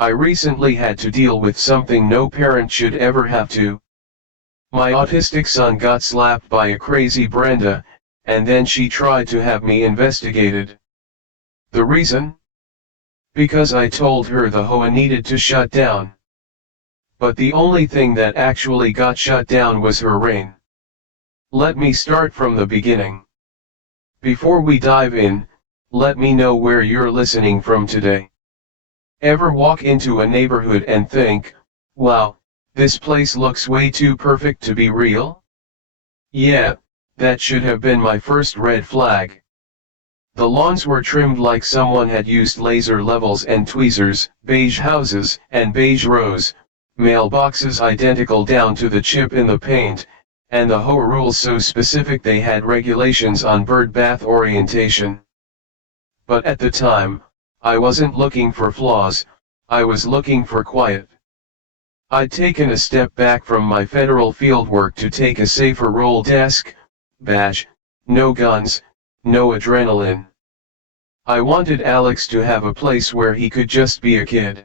I recently had to deal with something no parent should ever have to. My autistic son got slapped by a crazy Brenda, and then she tried to have me investigated. The reason? Because I told her the hoa needed to shut down. But the only thing that actually got shut down was her reign. Let me start from the beginning. Before we dive in, let me know where you're listening from today. Ever walk into a neighborhood and think, wow, this place looks way too perfect to be real? Yeah, that should have been my first red flag. The lawns were trimmed like someone had used laser levels and tweezers, beige houses and beige rows, mailboxes identical down to the chip in the paint, and the hoa rules so specific they had regulations on bird bath orientation. But at the time, I wasn't looking for flaws, I was looking for quiet. I'd taken a step back from my federal fieldwork to take a safer role desk, badge, no guns, no adrenaline. I wanted Alex to have a place where he could just be a kid.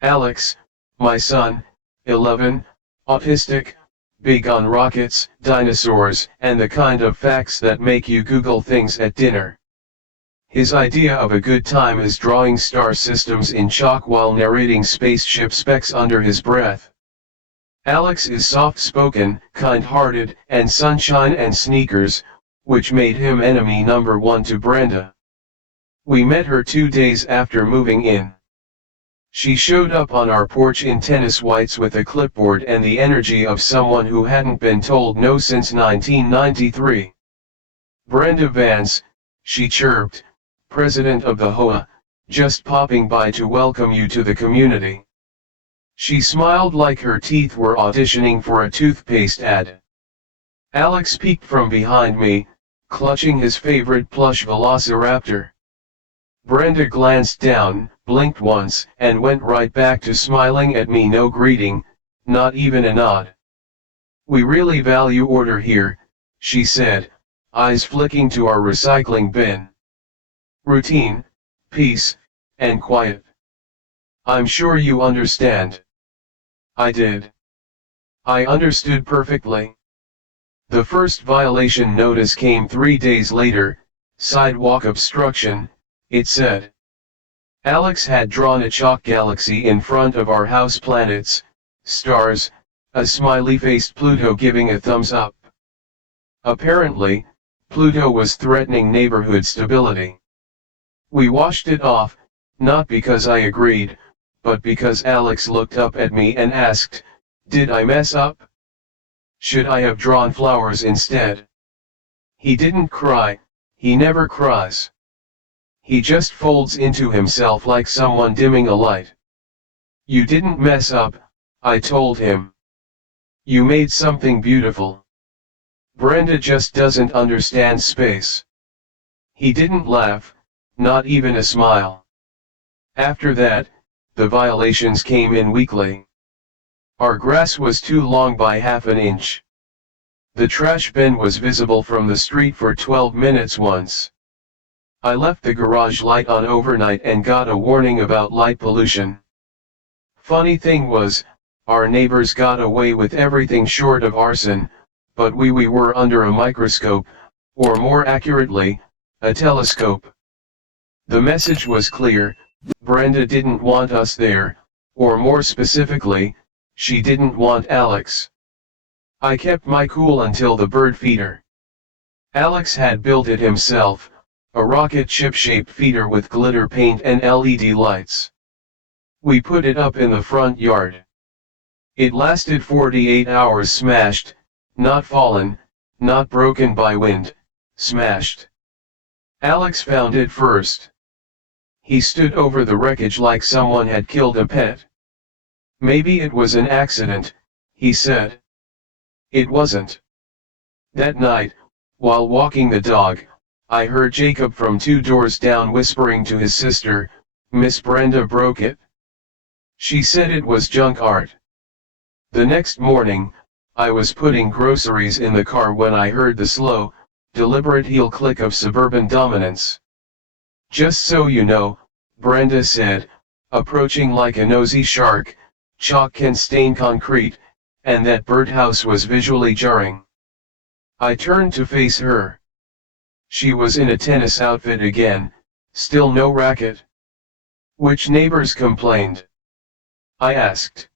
Alex, my son, 11, autistic, big on rockets, dinosaurs, and the kind of facts that make you Google things at dinner. His idea of a good time is drawing star systems in chalk while narrating spaceship specs under his breath. Alex is soft-spoken, kind-hearted, and sunshine and sneakers, which made him enemy number one to Brenda. We met her 2 days after moving in. She showed up on our porch in tennis whites with a clipboard and the energy of someone who hadn't been told no since 1993. Brenda Vance, she chirped, president of the hoa, just popping by to welcome you to the community. She smiled like her teeth were auditioning for a toothpaste ad. Alex peeked from behind me, clutching his favorite plush velociraptor. Brenda glanced down, blinked once, and went right back to smiling at me. No greeting, not even a nod. We really value order here, she said, eyes flicking to our recycling bin. Routine, peace, and quiet. I'm sure you understand. I did. I understood perfectly. The first violation notice came 3 days later, sidewalk obstruction, it said. Alex had drawn a chalk galaxy in front of our house, planets, stars, a smiley-faced Pluto giving a thumbs up. Apparently, Pluto was threatening neighborhood stability. We washed it off, not because I agreed, but because Alex looked up at me and asked, did I mess up? Should I have drawn flowers instead? He didn't cry, he never cries. He just folds into himself like someone dimming a light. You didn't mess up, I told him. You made something beautiful. Brenda just doesn't understand space. He didn't laugh, not even a smile. After that, the violations came in weekly. Our grass was too long by ½ an inch. The trash bin was visible from the street for 12 minutes once. I left the garage light on overnight and got a warning about light pollution. Funny thing was, our neighbors got away with everything short of arson, but we were under a microscope, or more accurately, a telescope. The message was clear, Brenda didn't want us there, or more specifically, she didn't want Alex. I kept my cool until the bird feeder. Alex had built it himself, a rocket ship-shaped feeder with glitter paint and LED lights. We put it up in the front yard. It lasted 48 hours smashed, not fallen, not broken by wind, smashed. Alex found it first. He stood over the wreckage like someone had killed a pet. Maybe it was an accident, he said. It wasn't. That night, while walking the dog, I heard Jacob from 2 doors down whispering to his sister, Miss Brenda broke it. She said it was junk art. The next morning, I was putting groceries in the car when I heard the slow, deliberate heel click of suburban dominance. Just so you know, Brenda said, approaching like a nosy shark. Chalk can stain concrete, and that birdhouse was visually jarring. I turned to face her. She was in a tennis outfit again, still no racket. Which neighbors complained? I asked.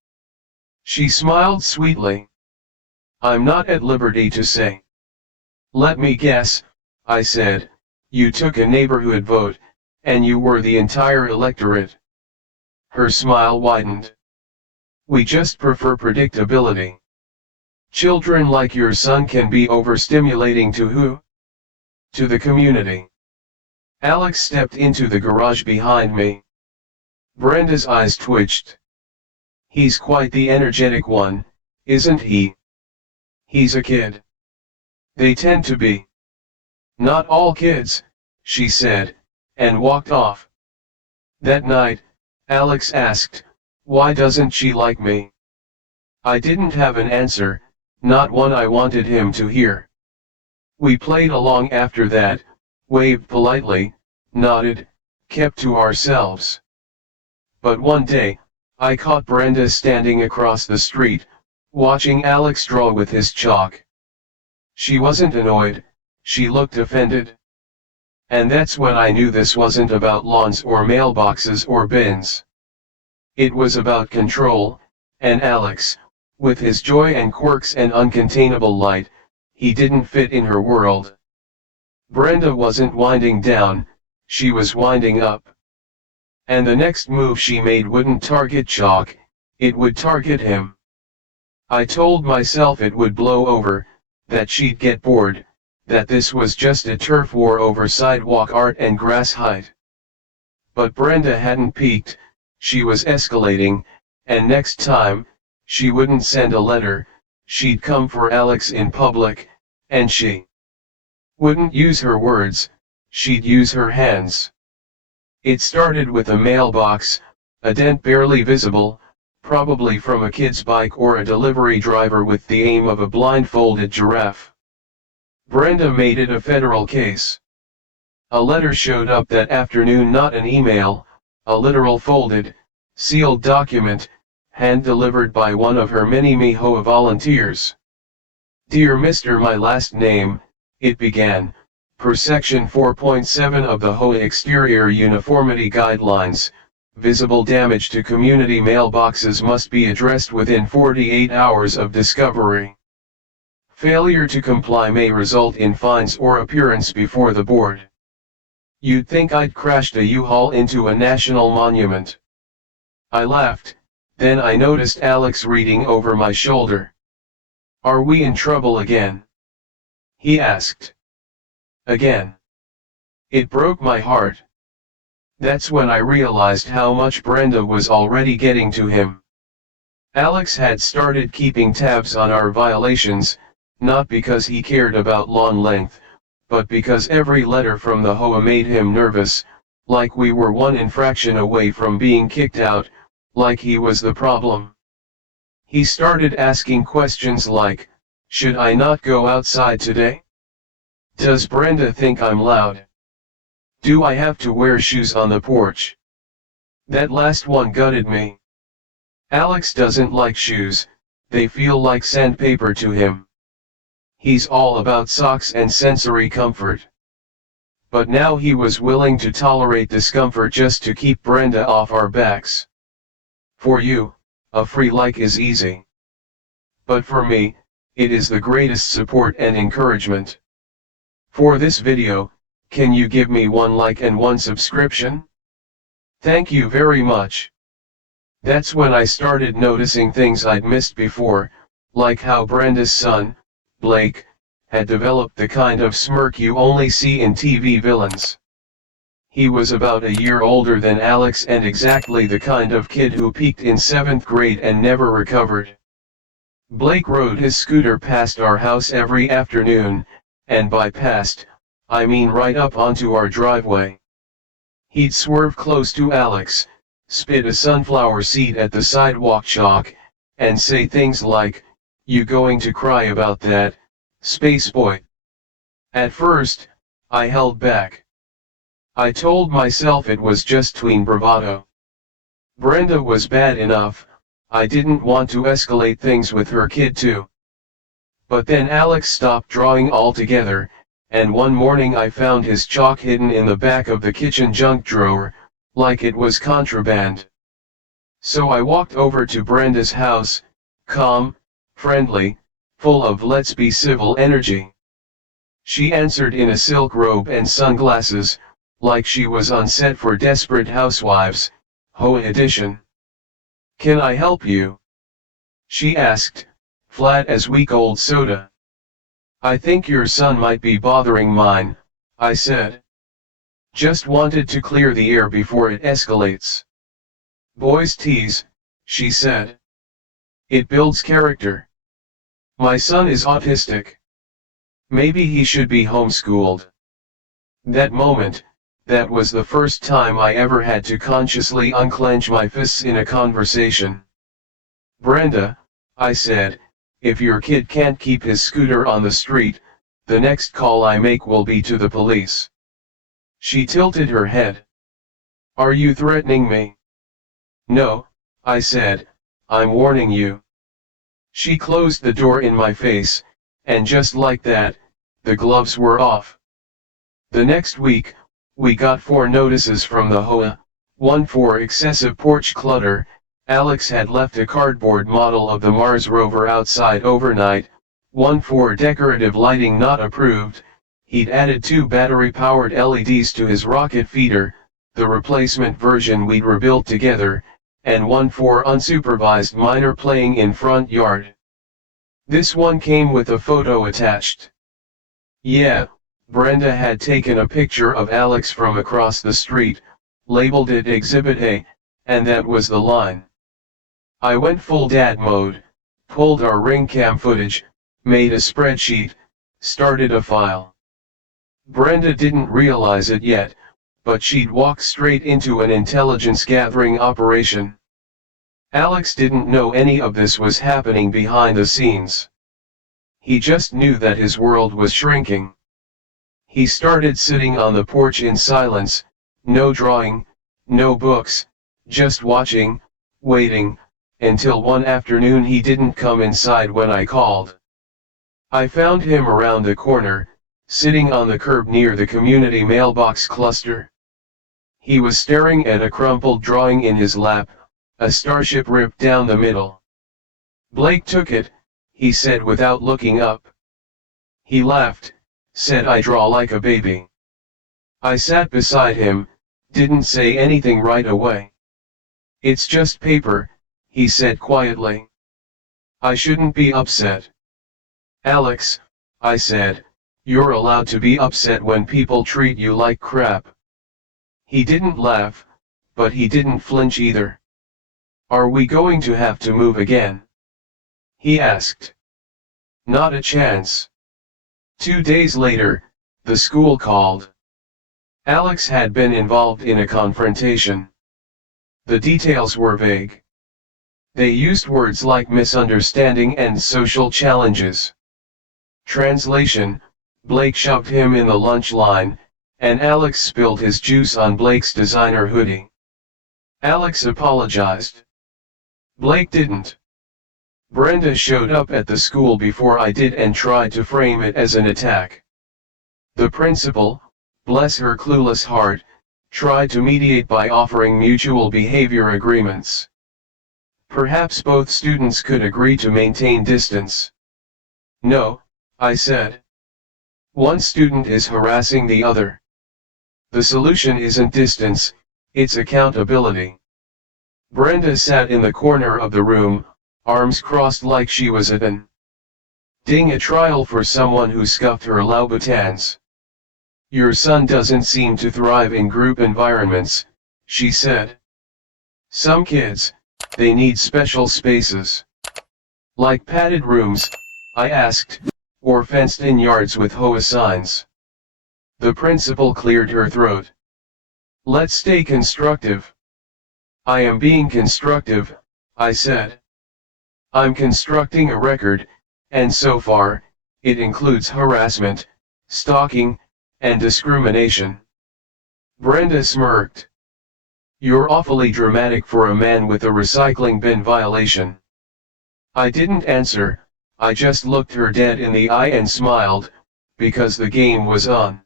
She smiled sweetly. I'm not at liberty to say. Let me guess, I said, you took a neighborhood vote, and you were the entire electorate. Her smile widened. We just prefer predictability. Children like your son can be overstimulating to who? To the community. Alex stepped into the garage behind me. Brenda's eyes twitched. He's quite the energetic one, isn't he? He's a kid. They tend to be. Not all kids, she said, and walked off. That night, Alex asked, why doesn't she like me? I didn't have an answer, not one I wanted him to hear. We played along after that, waved politely, nodded, kept to ourselves. But one day, I caught Brenda standing across the street, watching Alex draw with his chalk. She wasn't annoyed, she looked offended. And that's when I knew this wasn't about lawns or mailboxes or bins. It was about control, and Alex, with his joy and quirks and uncontainable light, he didn't fit in her world. Brenda wasn't winding down, she was winding up. And the next move she made wouldn't target Chalk, it would target him. I told myself it would blow over, that she'd get bored, that this was just a turf war over sidewalk art and grass height. But Brenda hadn't peaked, she was escalating, and next time, she wouldn't send a letter, she'd come for Alex in public, and she wouldn't use her words, she'd use her hands. It started with a mailbox, a dent barely visible, probably from a kid's bike or a delivery driver with the aim of a blindfolded giraffe. Brenda made it a federal case. A letter showed up that afternoon, not an email, a literal folded, sealed document, hand-delivered by one of her many MIHOA volunteers. Dear Mr. My last name, it began, per section 4.7 of the HOA Exterior Uniformity Guidelines, visible damage to community mailboxes must be addressed within 48 hours of discovery. Failure to comply may result in fines or appearance before the board. You'd think I'd crashed a U-Haul into a national monument. I laughed, then I noticed Alex reading over my shoulder. Are we in trouble again? He asked. Again. It broke my heart. That's when I realized how much Brenda was already getting to him. Alex had started keeping tabs on our violations, not because he cared about lawn length, but because every letter from the HOA made him nervous, like we were one infraction away from being kicked out, like he was the problem. He started asking questions like, should I not go outside today? Does Brenda think I'm loud? Do I have to wear shoes on the porch? That last one gutted me. Alex doesn't like shoes, they feel like sandpaper to him. He's all about socks and sensory comfort. But now he was willing to tolerate discomfort just to keep Brenda off our backs. For you, a free like is easy. But for me, it is the greatest support and encouragement. For this video, can you give me one like and one subscription? Thank you very much. That's when I started noticing things I'd missed before, like how Brenda's son, Blake, had developed the kind of smirk you only see in TV villains. He was about a year older than Alex and exactly the kind of kid who peaked in 7th grade and never recovered. Blake rode his scooter past our house every afternoon, and by past, I mean right up onto our driveway. He'd swerve close to Alex, spit a sunflower seed at the sidewalk chalk, and say things like, "You going to cry about that, space boy?" At first, I held back. I told myself it was just tween bravado. Brenda was bad enough, I didn't want to escalate things with her kid too. But then Alex stopped drawing altogether, and one morning I found his chalk hidden in the back of the kitchen junk drawer, like it was contraband. So I walked over to Brenda's house, calm, friendly, full of let's be civil energy. She answered in a silk robe and sunglasses, like she was on set for Desperate Housewives, Hoa edition. "Can I help you?" she asked, flat as week-old soda. "I think your son might be bothering mine," I said. "Just wanted to clear the air before it escalates." "Boys tease," she said. "It builds character. My son is autistic. Maybe he should be homeschooled." That moment, that was the first time I ever had to consciously unclench my fists in a conversation. "Brenda," I said, "if your kid can't keep his scooter on the street, the next call I make will be to the police." She tilted her head. "Are you threatening me?" "No," I said, "I'm warning you." She closed the door in my face, and just like that, the gloves were off. The next week, we got 4 notices from the Hoa, 1 for excessive porch clutter. Alex had left a cardboard model of the Mars rover outside overnight, 1 for decorative lighting not approved. He'd added 2 battery-powered LEDs to his rocket feeder, the replacement version we'd rebuilt together, and 1 for unsupervised minor playing in front yard. This one came with a photo attached. Yeah, Brenda had taken a picture of Alex from across the street, labeled it Exhibit A, and that was the line. I went full dad mode, pulled our ring cam footage, made a spreadsheet, started a file. Brenda didn't realize it yet, but she'd walked straight into an intelligence gathering operation. Alex didn't know any of this was happening behind the scenes. He just knew that his world was shrinking. He started sitting on the porch in silence, no drawing, no books, just watching, waiting, until one afternoon he didn't come inside when I called. I found him around the corner, sitting on the curb near the community mailbox cluster. He was staring at a crumpled drawing in his lap, a starship ripped down the middle. "Blake took it," he said without looking up. He laughed, said I draw like a baby. I sat beside him, didn't say anything right away. "It's just paper," he said quietly. "I shouldn't be upset." "Alex," I said, "you're allowed to be upset when people treat you like crap." He didn't laugh, but he didn't flinch either. "Are we going to have to move again?" he asked. "Not a chance." 2 days later, the school called. Alex had been involved in a confrontation. The details were vague. They used words like misunderstanding and social challenges. Translation: Blake shoved him in the lunch line, and Alex spilled his juice on Blake's designer hoodie. Alex apologized. Blake didn't. Brenda showed up at the school before I did and tried to frame it as an attack. The principal, bless her clueless heart, tried to mediate by offering mutual behavior agreements. Perhaps both students could agree to maintain distance. "No," I said. "One student is harassing the other. The solution isn't distance, it's accountability." Brenda sat in the corner of the room, arms crossed like she was at an ding a trial for someone who scuffed her Louboutins. "Your son doesn't seem to thrive in group environments," she said. "Some kids, they need special spaces." "Like padded rooms?" I asked, "or fenced-in yards with Hoa signs?" The principal cleared her throat. "Let's stay constructive." "I am being constructive," I said. "I'm constructing a record, and so far, it includes harassment, stalking, and discrimination." Brenda smirked. You're awfully dramatic for a man with a recycling bin violation. I didn't answer, I just looked her dead in the eye and smiled, because the game was on.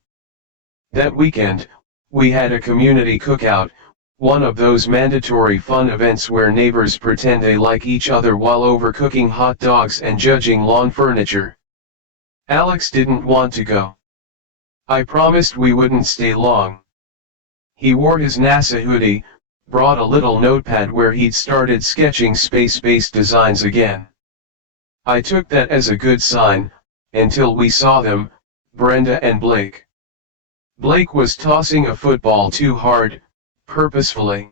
That weekend, we had a community cookout, one of those mandatory fun events where neighbors pretend they like each other while overcooking hot dogs and judging lawn furniture. Alex didn't want to go. I promised we wouldn't stay long. He wore his NASA hoodie, brought a little notepad where he'd started sketching space-based designs again. I took that as a good sign, until we saw them, Brenda and Blake. Blake was tossing a football too hard, purposefully.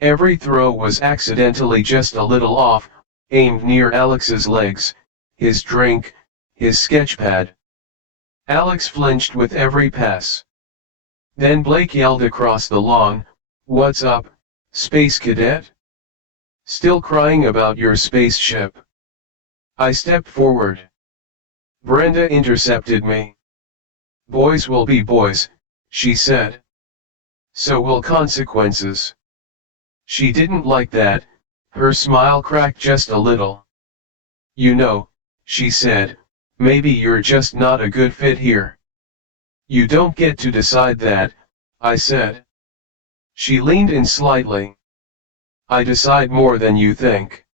Every throw was accidentally just a little off, aimed near Alex's legs, his drink, his sketchpad. Alex flinched with every pass. Then Blake yelled across the lawn, "What's up, Space Cadet? Still crying about your spaceship?" I stepped forward. Brenda intercepted me. "Boys will be boys," she said. "So will consequences." She didn't like that, her smile cracked just a little. "You know," she said, "maybe you're just not a good fit here." "You don't get to decide that," I said. She leaned in slightly. "I decide more than you think."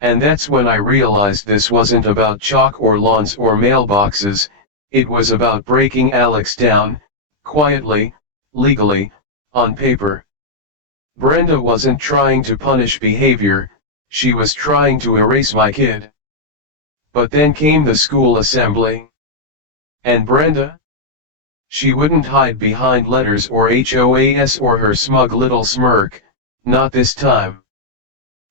And that's when I realized this wasn't about chalk or lawns or mailboxes, it was about breaking Alex down, quietly, legally, on paper. Brenda wasn't trying to punish behavior, she was trying to erase my kid. But then came the school assembly. And Brenda? She wouldn't hide behind letters or HOAS or her smug little smirk, not this time.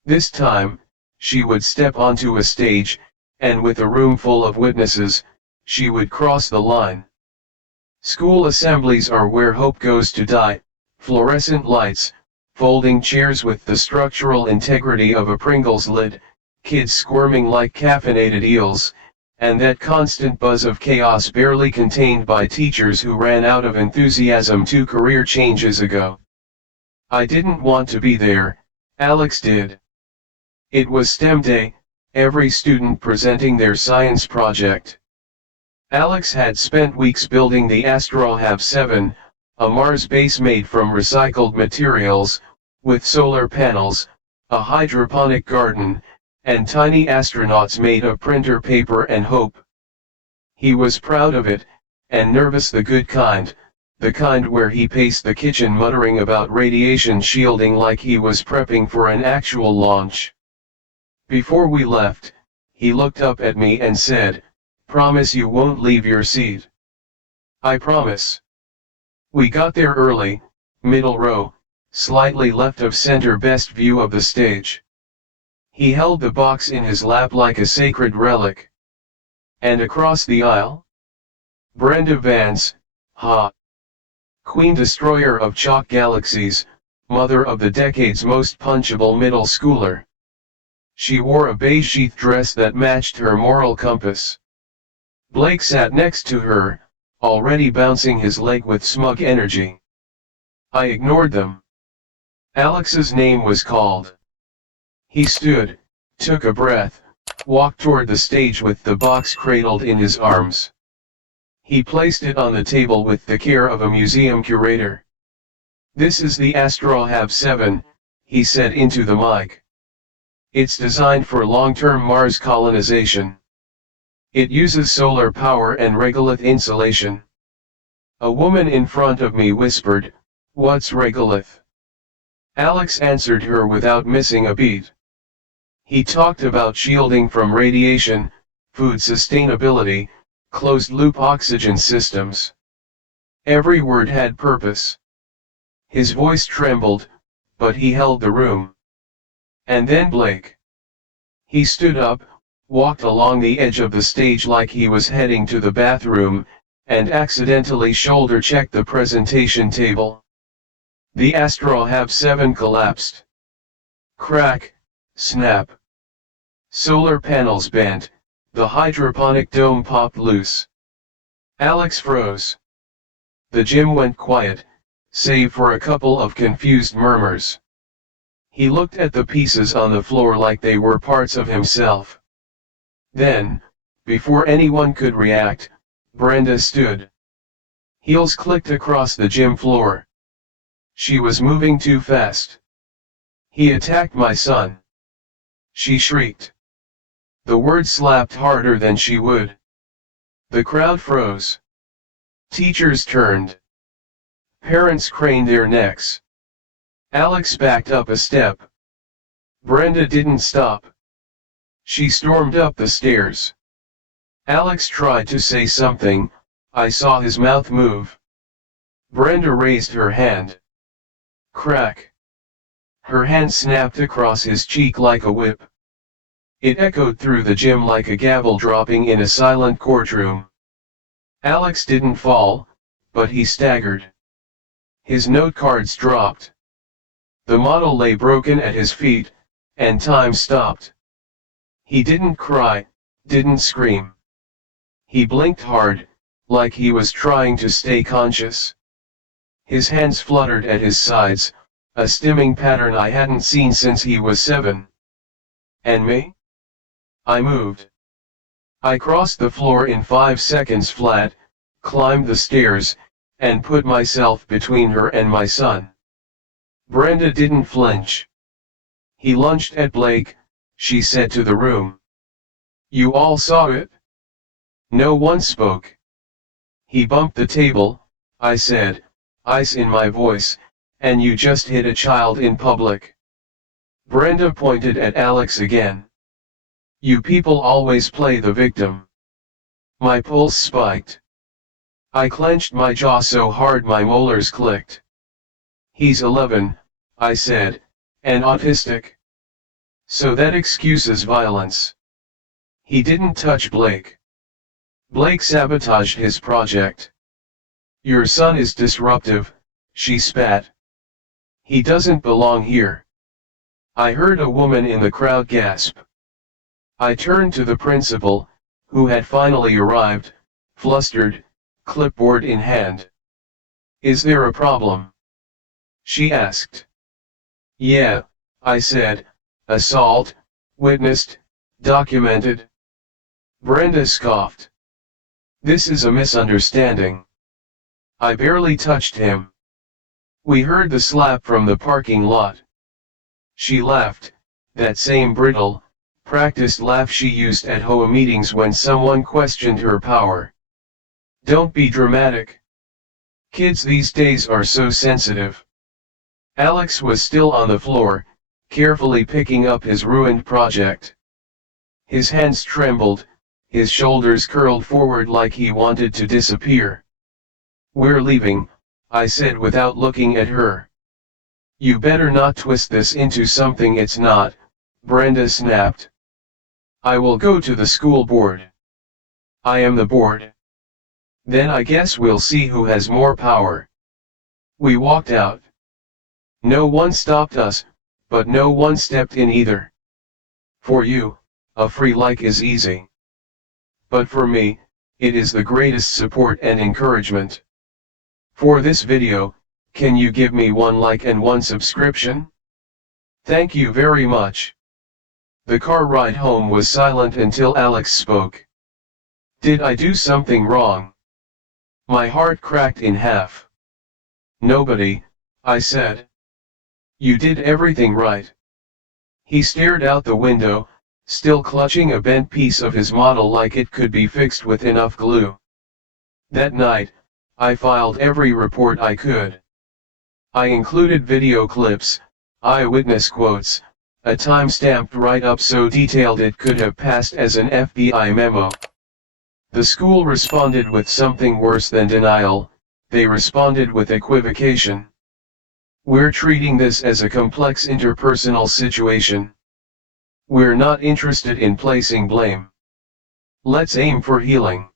This time, she would step onto a stage, and with a room full of witnesses, she would cross the line. School assemblies are where hope goes to die, fluorescent lights, folding chairs with the structural integrity of a Pringles lid, kids squirming like caffeinated eels, and that constant buzz of chaos barely contained by teachers who ran out of enthusiasm 2 career changes ago. I didn't want to be there, Alex did. It was STEM day, every student presenting their science project. Alex had spent weeks building the Astrolab 7, a Mars base made from recycled materials, with solar panels, a hydroponic garden, and tiny astronauts made of printer paper and hope. He was proud of it, and nervous, the good kind, the kind where he paced the kitchen muttering about radiation shielding like he was prepping for an actual launch. Before we left, he looked up at me and said, "Promise you won't leave your seat." "I promise." We got there early, middle row, slightly left of center, best view of the stage. He held the box in his lap like a sacred relic. And across the aisle? Brenda Vance, Queen Destroyer of Chalk Galaxies, mother of the decade's most punchable middle schooler. She wore a beige sheath dress that matched her moral compass. Blake sat next to her, already bouncing his leg with smug energy. I ignored them. Alex's name was called. He stood, took a breath, walked toward the stage with the box cradled in his arms. He placed it on the table with the care of a museum curator. "This is the Astrolab 7, he said into the mic. "It's designed for long-term Mars colonization. It uses solar power and regolith insulation." A woman in front of me whispered, "What's regolith?" Alex answered her without missing a beat. He talked about shielding from radiation, food sustainability, closed-loop oxygen systems. Every word had purpose. His voice trembled, but he held the room. And then Blake. He stood up, walked along the edge of the stage like he was heading to the bathroom, and accidentally shoulder-checked the presentation table. The Astrolab 7 collapsed. Crack, snap. Solar panels bent, the hydroponic dome popped loose. Alex froze. The gym went quiet, save for a couple of confused murmurs. He looked at the pieces on the floor like they were parts of himself. Then, before anyone could react, Brenda stood. Heels clicked across the gym floor. She was moving too fast. "He attacked my son!" she shrieked. The word slapped harder than she would. The crowd froze. Teachers turned. Parents craned their necks. Alex backed up a step. Brenda didn't stop. She stormed up the stairs. Alex tried to say something. I saw his mouth move. Brenda raised her hand. Crack. Her hand snapped across his cheek like a whip. It echoed through the gym like a gavel dropping in a silent courtroom. Alex didn't fall, but he staggered. His note cards dropped. The model lay broken at his feet, and time stopped. He didn't cry, didn't scream. He blinked hard, like he was trying to stay conscious. His hands fluttered at his sides, a stimming pattern I hadn't seen since he was 7. And me? I moved. I crossed the floor in 5 seconds flat, climbed the stairs, and put myself between her and my son. Brenda didn't flinch. He lunged at Blake, she said to the room. You all saw it? No one spoke. He bumped the table, I said, ice in my voice, and you just hit a child in public. Brenda pointed at Alex again. You people always play the victim. My pulse spiked. I clenched my jaw so hard my molars clicked. He's 11, I said, and autistic. So that excuses violence. He didn't touch Blake. Blake sabotaged his project. Your son is disruptive, she spat. He doesn't belong here. I heard a woman in the crowd gasp. I turned to the principal, who had finally arrived, flustered, clipboard in hand. Is there a problem? She asked. Yeah, I said, assault, witnessed, documented. Brenda scoffed. This is a misunderstanding. I barely touched him. We heard the slap from the parking lot. She laughed, that same brittle, practiced laugh she used at HOA meetings when someone questioned her power. Don't be dramatic. Kids these days are so sensitive. Alex was still on the floor, carefully picking up his ruined project. His hands trembled, his shoulders curled forward like he wanted to disappear. We're leaving, I said without looking at her. You better not twist this into something it's not, Brenda snapped. I will go to the school board. I am the board. Then I guess we'll see who has more power. We walked out. No one stopped us, but no one stepped in either. For you, a free like is easy. But for me, it is the greatest support and encouragement. For this video, can you give me 1 like and 1 subscription? Thank you very much. The car ride home was silent until Alex spoke. Did I do something wrong? My heart cracked in half. Nobody, I said. You did everything right. He stared out the window, still clutching a bent piece of his model like it could be fixed with enough glue. That night, I filed every report I could. I included video clips, eyewitness quotes, a time-stamped write-up so detailed it could have passed as an FBI memo. The school responded with something worse than denial, they responded with equivocation. We're treating this as a complex interpersonal situation. We're not interested in placing blame. Let's aim for healing.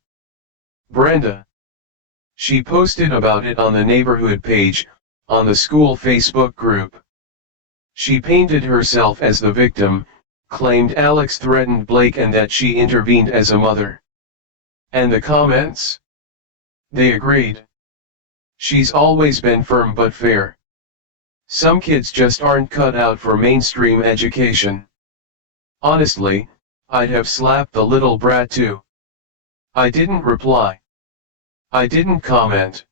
Brenda. She posted about it on the neighborhood page, on the school Facebook group. She painted herself as the victim, claimed Alex threatened Blake and that she intervened as a mother. And the comments? They agreed. She's always been firm but fair. Some kids just aren't cut out for mainstream education. Honestly, I'd have slapped the little brat too. I didn't reply. I didn't comment.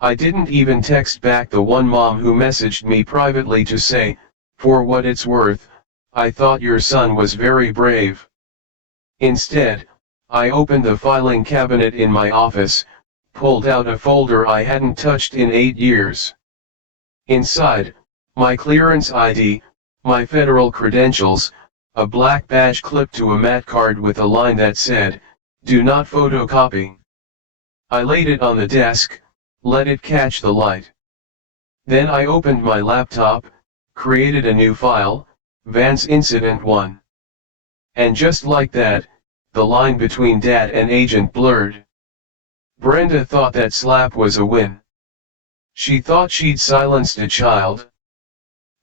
I didn't even text back the one mom who messaged me privately to say, "For what it's worth, I thought your son was very brave." Instead, I opened the filing cabinet in my office, pulled out a folder I hadn't touched in 8 years. Inside, my clearance ID, my federal credentials, a black badge clipped to a mat card with a line that said, "Do not photocopy." I laid it on the desk, let it catch the light. Then I opened my laptop, created a new file, Vance Incident 1. And just like that, the line between Dad and Agent blurred. Brenda thought that slap was a win. She thought she'd silenced a child.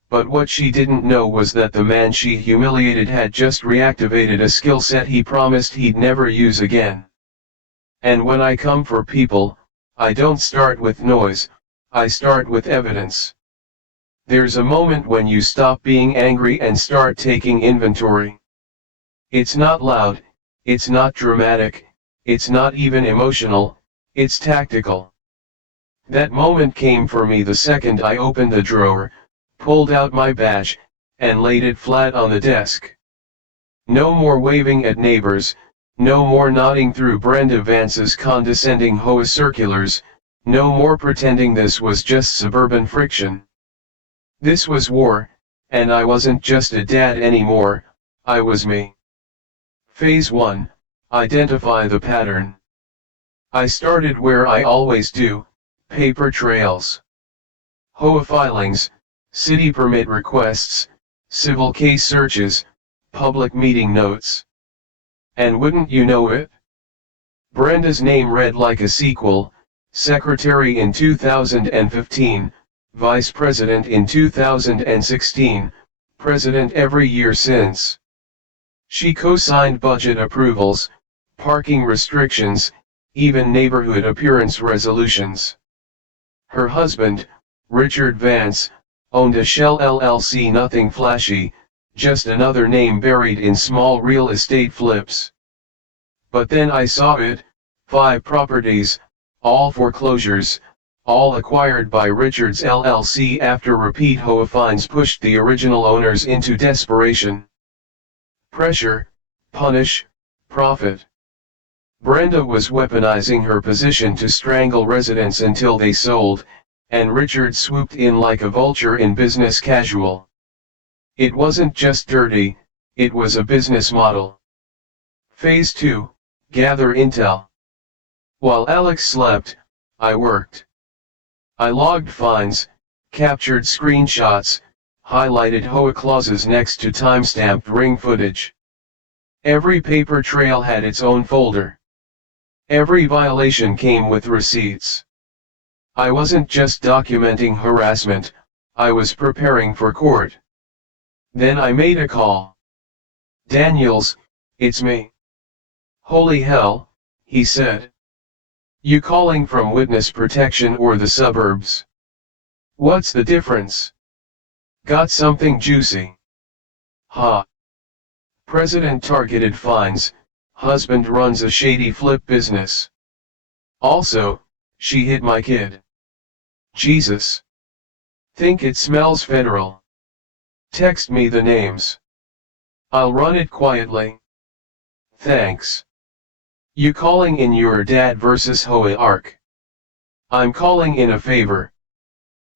But what she didn't know was that the man she humiliated had just reactivated a skill set he promised he'd never use again. And when I come for people, I don't start with noise, I start with evidence. There's a moment when you stop being angry and start taking inventory. It's not loud, it's not dramatic, it's not even emotional, it's tactical. That moment came for me the second I opened the drawer, pulled out my badge, and laid it flat on the desk. No more waving at neighbors, no more nodding through Brenda Vance's condescending HOA circulars, no more pretending this was just suburban friction. This was war, and I wasn't just a dad anymore, I was me. Phase 1, identify the pattern. I started where I always do, paper trails. HOA filings, city permit requests, civil case searches, public meeting notes. And wouldn't you know it? Brenda's name read like a sequel, secretary in 2015, vice president in 2016, president every year since. She co-signed budget approvals, parking restrictions, even neighborhood appearance resolutions. Her husband, Richard Vance, owned a shell LLC, nothing flashy, just another name buried in small real estate flips. But then I saw it, 5 properties, all foreclosures, all acquired by Richard's LLC after repeat HOA fines pushed the original owners into desperation. Pressure, punish, profit. Brenda was weaponizing her position to strangle residents until they sold, and Richard swooped in like a vulture in business casual. It wasn't just dirty, it was a business model. Phase 2, gather intel. While Alex slept, I worked. I logged fines, captured screenshots, highlighted HOA clauses next to timestamped ring footage. Every paper trail had its own folder. Every violation came with receipts. I wasn't just documenting harassment, I was preparing for court. Then I made a call. "Daniels, it's me." "Holy hell," he said. "You calling from witness protection or the suburbs?" "What's the difference?" "Got something juicy." "Ha." President targeted fines, husband runs a shady flip business. Also, she hit my kid. Jesus. Think it smells federal. Text me the names. I'll run it quietly. Thanks. You calling in your dad versus HOA arc? I'm calling in a favor.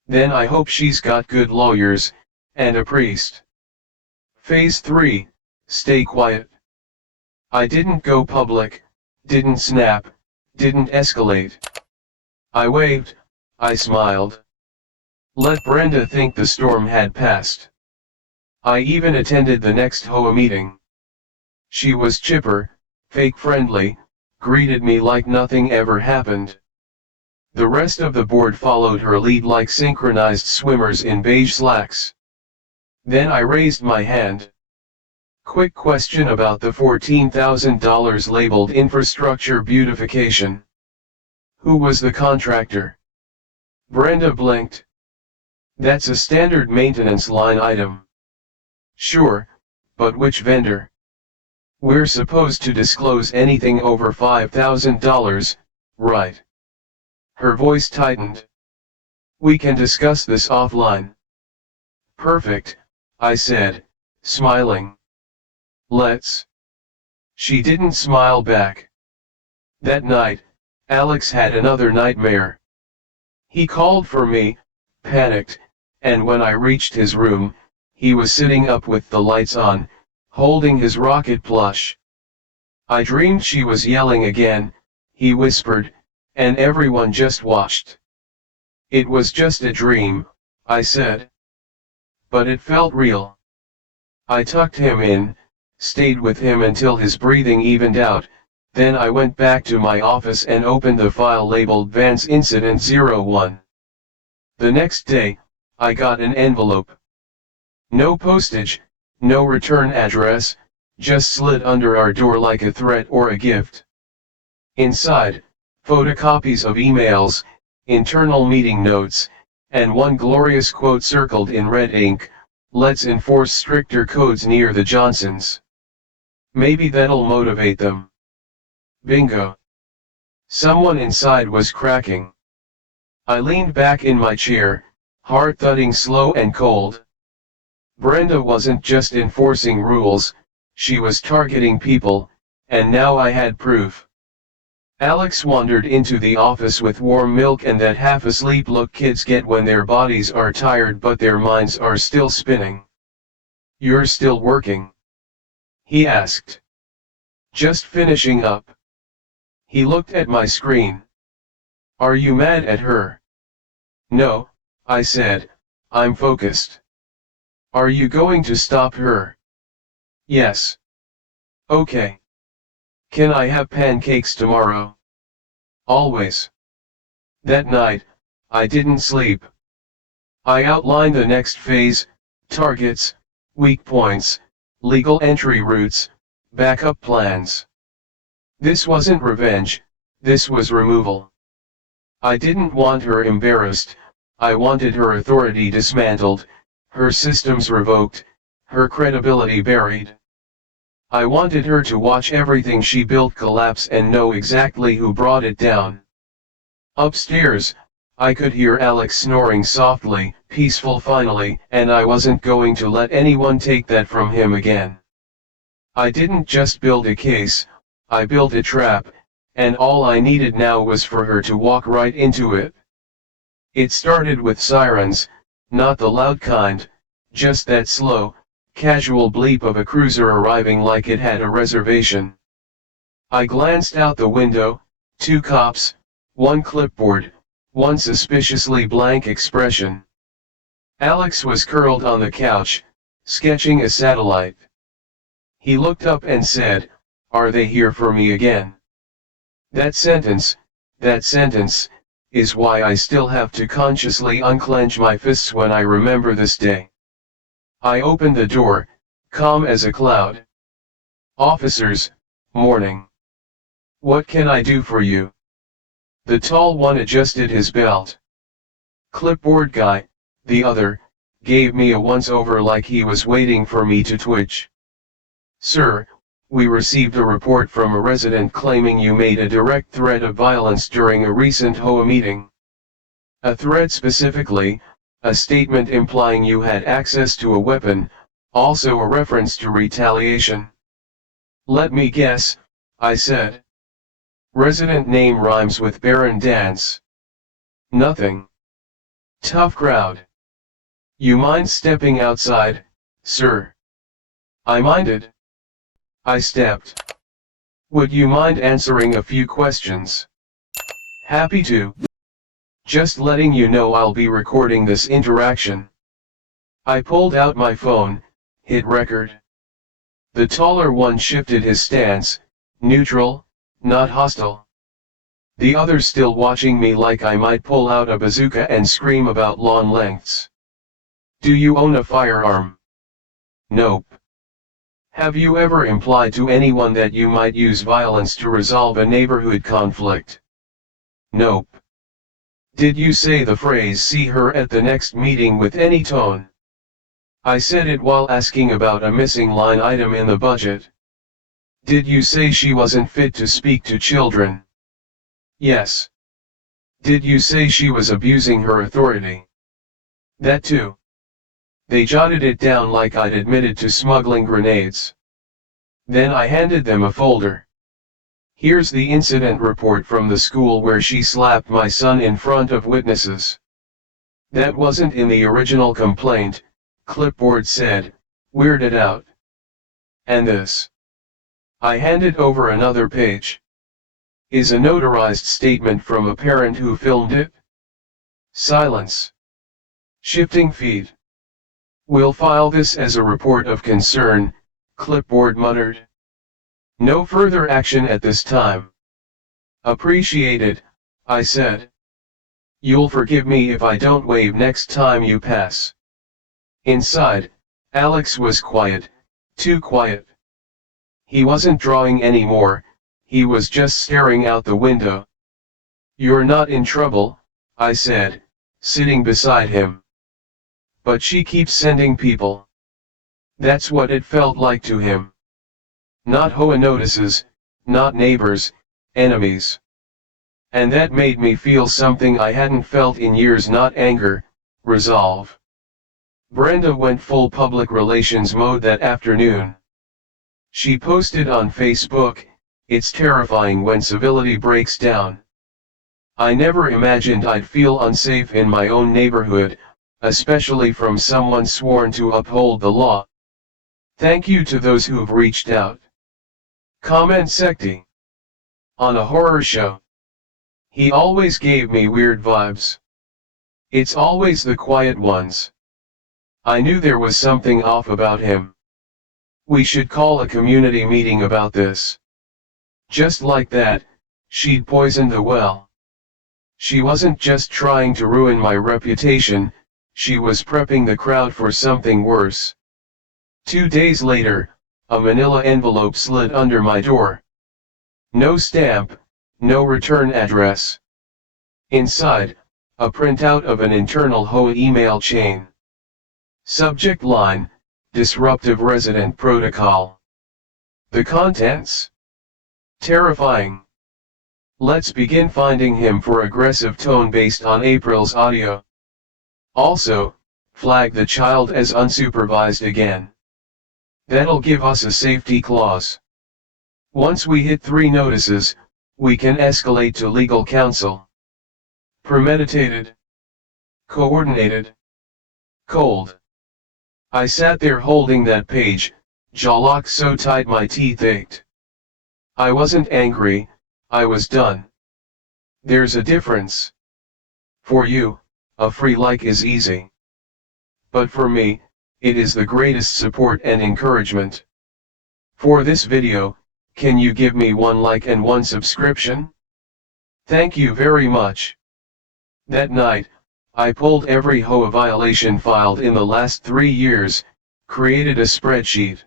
Then I hope she's got good lawyers, and a priest. Phase 3, stay quiet. I didn't go public, didn't snap, didn't escalate. I waved, I smiled. Let Brenda think the storm had passed. I even attended the next HOA meeting. She was chipper, fake friendly, greeted me like nothing ever happened. The rest of the board followed her lead like synchronized swimmers in beige slacks. Then I raised my hand. Quick question about the $14,000 labeled infrastructure beautification. Who was the contractor? Brenda blinked. That's a standard maintenance line item. Sure, but which vendor? We're supposed to disclose anything over $5,000, right? Her voice tightened. We can discuss this offline. Perfect, I said, smiling. Let's. She didn't smile back. That night, Alex had another nightmare. He called for me, panicked, and when I reached his room, he was sitting up with the lights on, holding his rocket plush. I dreamed she was yelling again, he whispered, and everyone just watched. It was just a dream, I said. But it felt real. I tucked him in, stayed with him until his breathing evened out, then I went back to my office and opened the file labeled Vance Incident 01. The next day, I got an envelope. No postage, no return address, just slid under our door like a threat or a gift. Inside, photocopies of emails, internal meeting notes, and one glorious quote circled in red ink, "Let's enforce stricter codes near the Johnsons. Maybe that'll motivate them." Bingo. Someone inside was cracking. I leaned back in my chair, heart thudding slow and cold. Brenda wasn't just enforcing rules, she was targeting people, and now I had proof. Alex wandered into the office with warm milk and that half-asleep look kids get when their bodies are tired but their minds are still spinning. "You're still working?" he asked. "Just finishing up." He looked at my screen. "Are you mad at her?" "No," I said, "I'm focused." "Are you going to stop her?" "Yes." "Okay. Can I have pancakes tomorrow?" "Always." That night, I didn't sleep. I outlined the next phase, targets, weak points, legal entry routes, backup plans. This wasn't revenge, this was removal. I didn't want her embarrassed, I wanted her authority dismantled, her systems revoked, her credibility buried. I wanted her to watch everything she built collapse and know exactly who brought it down. Upstairs, I could hear Alex snoring softly, peaceful finally, and I wasn't going to let anyone take that from him again. I didn't just build a case, I built a trap, and all I needed now was for her to walk right into it. It started with sirens, not the loud kind, just that slow, casual bleep of a cruiser arriving like it had a reservation. I glanced out the window, 2 cops, 1 clipboard, 1 suspiciously blank expression. Alex was curled on the couch, sketching a satellite. He looked up and said, "Are they here for me again?" That sentence, is why I still have to consciously unclench my fists when I remember this day. I opened the door, calm as a cloud. "Officers, morning. What can I do for you?" The tall one adjusted his belt. "Clipboard guy," the other, gave me a once-over like he was waiting for me to twitch. "Sir, we received a report from a resident claiming you made a direct threat of violence during a recent HOA meeting. A threat specifically, a statement implying you had access to a weapon, also a reference to retaliation." "Let me guess," I said. "Resident name rhymes with Baron Dance." "Nothing." "Tough crowd. You mind stepping outside, sir?" I minded. I stepped. "Would you mind answering a few questions?" "Happy to. Just letting you know I'll be recording this interaction." I pulled out my phone, hit record. The taller one shifted his stance, neutral, not hostile. The other still watching me like I might pull out a bazooka and scream about lawn lengths. "Do you own a firearm?" "Nope." "Have you ever implied to anyone that you might use violence to resolve a neighborhood conflict?" "Nope." Did you say the phrase "see her at the next meeting" with any tone? I said it while asking about a missing line item in the budget. Did you say she wasn't fit to speak to children? Yes. Did you say she was abusing her authority? That too. They jotted it down like I'd admitted to smuggling grenades. Then I handed them a folder. Here's the incident report from the school where she slapped my son in front of witnesses. That wasn't in the original complaint, Clipboard said, weirded out. And this. I handed over another page. Is a notarized statement from a parent who filmed it. Silence. Shifting feed. We'll file this as a report of concern, Clipboard muttered. No further action at this time. Appreciate it, I said. You'll forgive me if I don't wave next time you pass. Inside, Alex was quiet, too quiet. He wasn't drawing anymore, he was just staring out the window. You're not in trouble, I said, sitting beside him. But she keeps sending people. That's what it felt like to him. Not Hoa notices, not neighbors, enemies. And that made me feel something I hadn't felt in years, not anger, resolve. Brenda went full public relations mode that afternoon. She posted on Facebook, "It's terrifying when civility breaks down. I never imagined I'd feel unsafe in my own neighborhood, especially from someone sworn to uphold the law. Thank you to those who've reached out." Comment Secti. On a horror show. He always gave me weird vibes. It's always the quiet ones. I knew there was something off about him. We should call a community meeting about this. Just like that, she'd poisoned the well. She wasn't just trying to ruin my reputation, she was prepping the crowd for something worse. 2 days later, a manila envelope slid under my door. No stamp, no return address. Inside, a printout of an internal Hoa email chain. Subject line, Disruptive Resident Protocol. The contents? Terrifying. Let's begin finding him for aggressive tone based on April's audio. Also, flag the child as unsupervised again. That'll give us a safety clause. Once we hit 3 notices, we can escalate to legal counsel. Premeditated. Coordinated. Cold. I sat there holding that page, jaw locked so tight my teeth ached. I wasn't angry, I was done. There's a difference. For you, a free like is easy. But for me, it is the greatest support and encouragement. For this video, can you give me 1 like and 1 subscription? Thank you very much. That night, I pulled every Hoa violation filed in the last 3 years, created a spreadsheet.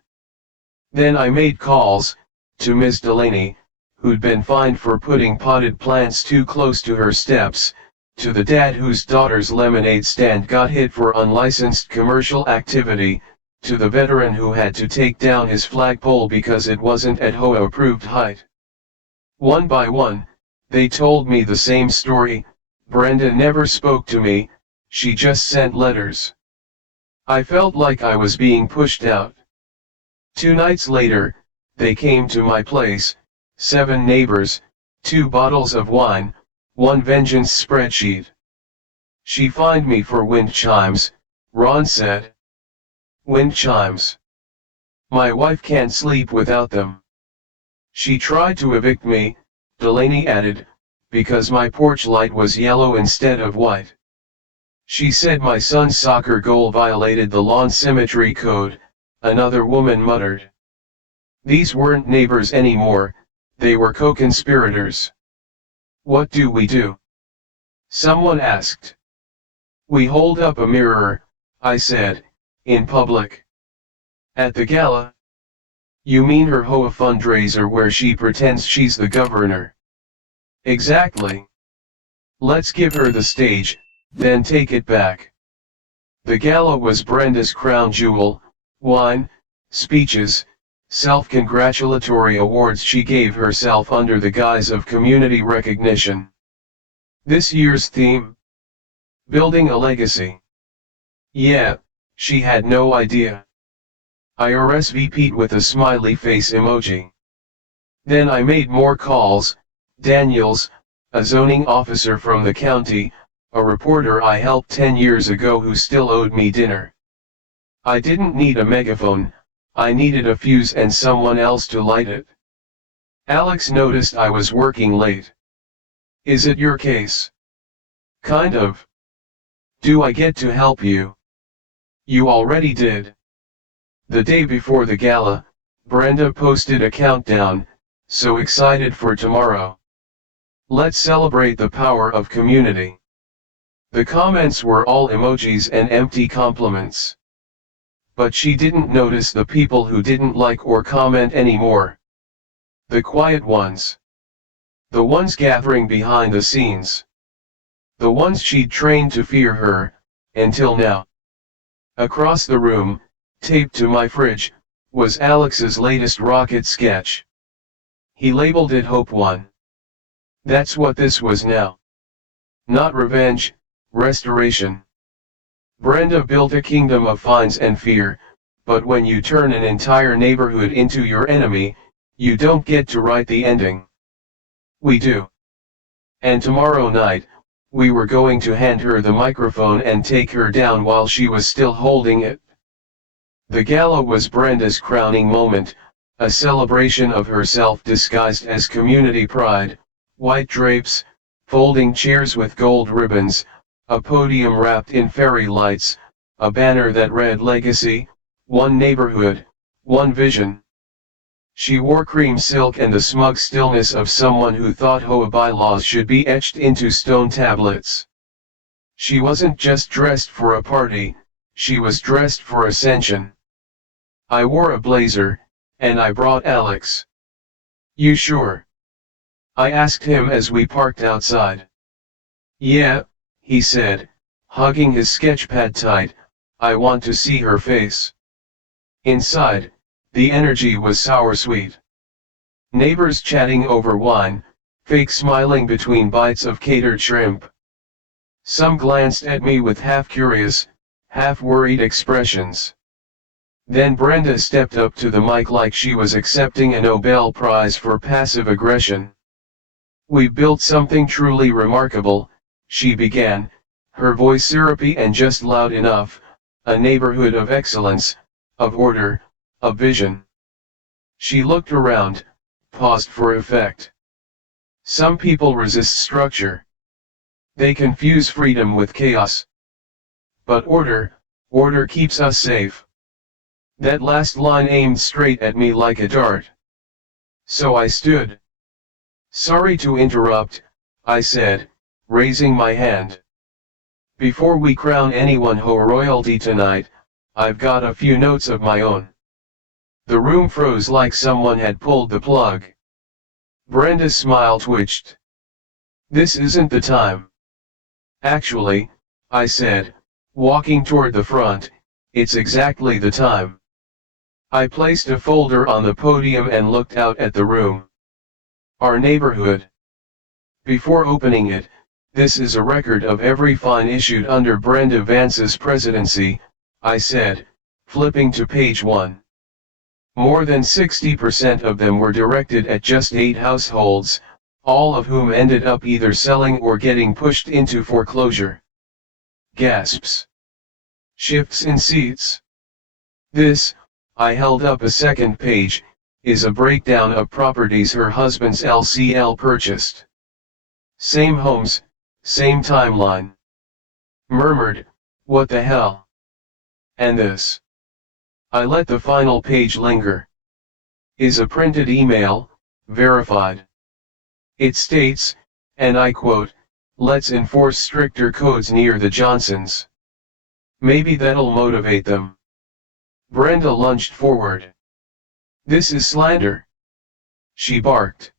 Then I made calls to Ms. Delaney, who'd been fined for putting potted plants too close to her steps, to the dad whose daughter's lemonade stand got hit for unlicensed commercial activity, to the veteran who had to take down his flagpole because it wasn't at Hoa approved height. One by one, they told me the same story. Brenda never spoke to me, she just sent letters. I felt like I was being pushed out. 2 nights later, they came to my place, 7 neighbors, 2 bottles of wine, 1 vengeance spreadsheet. She fined me for wind chimes, Ron said. Wind chimes. My wife can't sleep without them. She tried to evict me, Delaney added, because my porch light was yellow instead of white. She said my son's soccer goal violated the lawn symmetry code, another woman muttered. These weren't neighbors anymore, they were co-conspirators. What do we do? Someone asked. We hold up a mirror, I said, in public. At the gala? You mean her Hoa fundraiser where she pretends she's the governor? Exactly. Let's give her the stage, then take it back. The gala was Brenda's crown jewel, wine, speeches, self-congratulatory awards she gave herself under the guise of community recognition. This year's theme? Building a legacy. Yeah, she had no idea. I RSVP'd with a smiley face emoji. Then I made more calls. Daniels, a zoning officer from the county, a reporter I helped 10 years ago who still owed me dinner. I didn't need a megaphone, I needed a fuse and someone else to light it. Alex noticed I was working late. Is it your case? Kind of. Do I get to help you? You already did. The day before the gala, Brenda posted a countdown, so excited for tomorrow. Let's celebrate the power of community. The comments were all emojis and empty compliments. But she didn't notice the people who didn't like or comment anymore. The quiet ones. The ones gathering behind the scenes. The ones she'd trained to fear her, until now. Across the room, taped to my fridge, was Alex's latest rocket sketch. He labeled it Hope 1. That's what this was now. Not revenge, restoration. Brenda built a kingdom of fines and fear, but when you turn an entire neighborhood into your enemy, you don't get to write the ending. We do. And tomorrow night, we were going to hand her the microphone and take her down while she was still holding it. The gala was Brenda's crowning moment, a celebration of herself disguised as community pride, white drapes, folding chairs with gold ribbons, a podium wrapped in fairy lights, a banner that read Legacy, one neighborhood, one vision. She wore cream silk and the smug stillness of someone who thought HOA bylaws should be etched into stone tablets. She wasn't just dressed for a party, she was dressed for ascension. I wore a blazer, and I brought Alex. You sure? I asked him as we parked outside. Yeah, he said, hugging his sketchpad tight, I want to see her face. Inside, the energy was sour-sweet. Neighbors chatting over wine, fake smiling between bites of catered shrimp. Some glanced at me with half-curious, half-worried expressions. Then Brenda stepped up to the mic like she was accepting a Nobel Prize for passive aggression. We built something truly remarkable, she began, her voice syrupy and just loud enough, a neighborhood of excellence, of order, of vision. She looked around, paused for effect. Some people resist structure. They confuse freedom with chaos. But order keeps us safe. That last line aimed straight at me like a dart. So I stood. Sorry to interrupt, I said, raising my hand. Before we crown anyone HOA royalty tonight, I've got a few notes of my own. The room froze like someone had pulled the plug. Brenda's smile twitched. This isn't the time. Actually, I said, walking toward the front, it's exactly the time. I placed a folder on the podium and looked out at the room. Our neighborhood. Before opening it, this is a record of every fine issued under Brenda Vance's presidency, I said, flipping to page 1. More than 60% of them were directed at just 8 households, all of whom ended up either selling or getting pushed into foreclosure. Gasps. Shifts in seats. This, I held up a second page, is a breakdown of properties her husband's LCL purchased. Same homes, same timeline. Murmured, what the hell? And this. I let the final page linger. Is a printed email, verified. It states, and I quote, let's enforce stricter codes near the Johnsons. Maybe that'll motivate them. Brenda lunged forward. This is slander. She barked.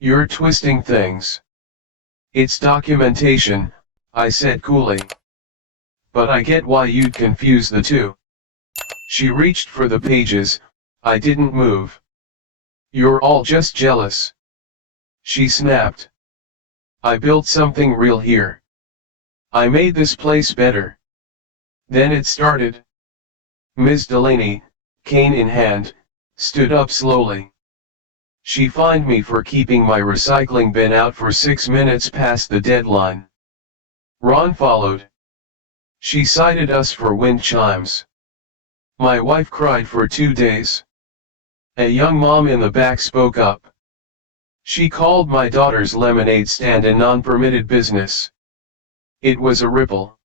You're twisting things. It's documentation, I said coolly. But I get why you'd confuse the two. She reached for the pages, I didn't move. You're all just jealous. She snapped. I built something real here. I made this place better. Then it started. Ms. Delaney, cane in hand, stood up slowly. She fined me for keeping my recycling bin out for 6 minutes past the deadline. Ron followed. She cited us for wind chimes. My wife cried for 2 days. A young mom in the back spoke up. She called my daughter's lemonade stand a non-permitted business. It was a ripple.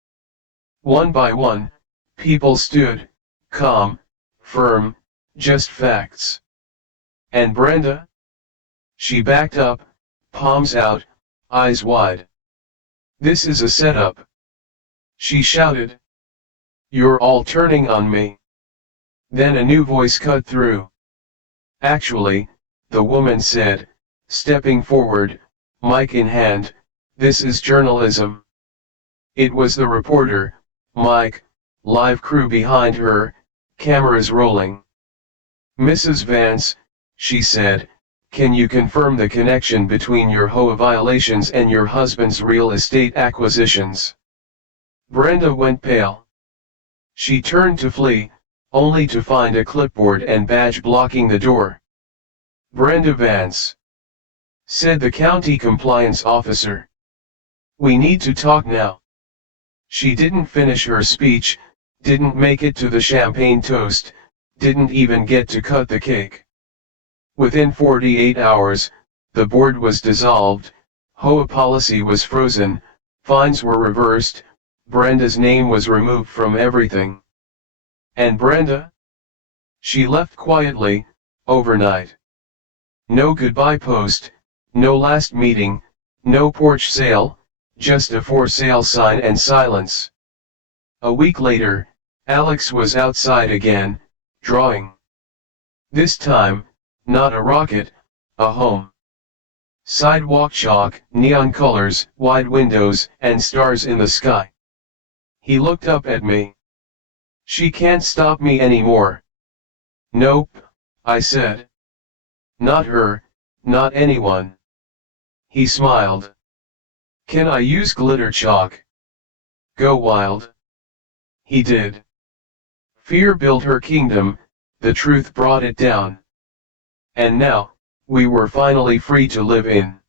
One by one, people stood, calm, firm, just facts. And Brenda? She backed up, palms out, eyes wide. This is a setup. She shouted. You're all turning on me. Then a new voice cut through. Actually, the woman said, stepping forward, mic in hand, this is journalism. It was the reporter, mic, live crew behind her, cameras rolling. Mrs. Vance, she said, can you confirm the connection between your HOA violations and your husband's real estate acquisitions? Brenda went pale. She turned to flee, only to find a clipboard and badge blocking the door. Brenda Vance, said the county compliance officer. We need to talk now. She didn't finish her speech, didn't make it to the champagne toast, didn't even get to cut the cake. Within 48 hours, the board was dissolved, HOA policy was frozen, fines were reversed, Brenda's name was removed from everything. And Brenda? She left quietly, overnight. No goodbye post, no last meeting, no porch sale, just a for sale sign and silence. A week later, Alex was outside again, drawing. This time, not a rocket, a home. Sidewalk chalk, neon colors, wide windows, and stars in the sky. He looked up at me. She can't stop me anymore. Nope, I said. Not her, not anyone. He smiled. Can I use glitter chalk? Go wild. He did. Fear built her kingdom, the truth brought it down. And now, we were finally free to live in.